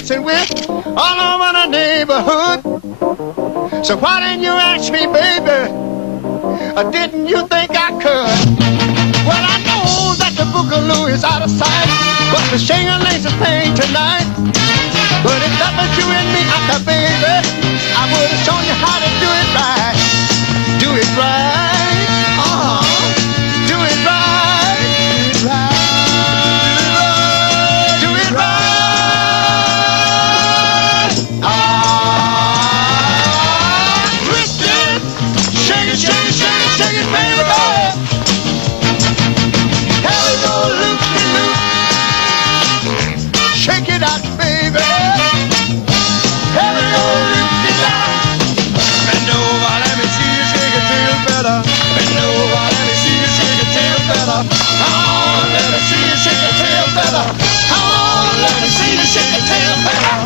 dancing with all over the neighborhood. So why didn't you ask me, baby? Or didn't you think I could? Well, I know that the boogaloo is out of sight, but the shing-a-ling's a thing tonight. But if that was you and me, baby, I would have shown you how to do it right. Do it right. Do it right. Do it right. Do it right. Twist it. Shake it, shake it, shake it, shake it, baby. Have it go loop-de-loop. Shake it out, baby. Have it go loop-de-loop. Bend over, let me see you shake your tail better. Bend over, let me see you shake your tail better. Come on, let me see you shake your tail better. Come on, let me see you shake your tail better.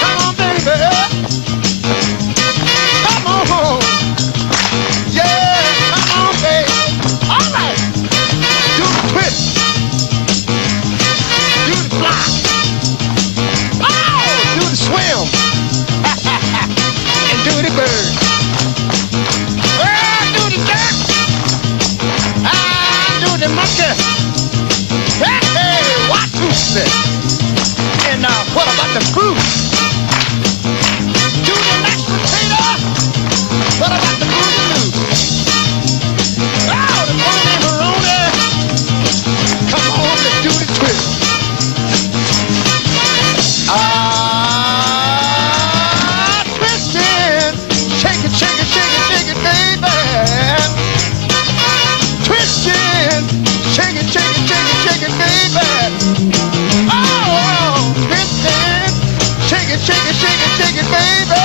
Come on, baby. Come on. Yeah, come on, baby. All right. Do the twist. Do the fly. Oh, do the swim. And do the bird. Well, do the jerk. Do the monkey. Hey, hey, watch who's this. And what about the fruit? Do the mashed potato. What about the boogaloo? Oh, the macaroni. Come on, let's do the twist. Twisting. Shake it, shake it, shake it, shake it, baby. Twisting. Shake it, shake it, shake it, shake it, baby. Oh, twisting. Shake it, shake it, shake it, shake it, baby.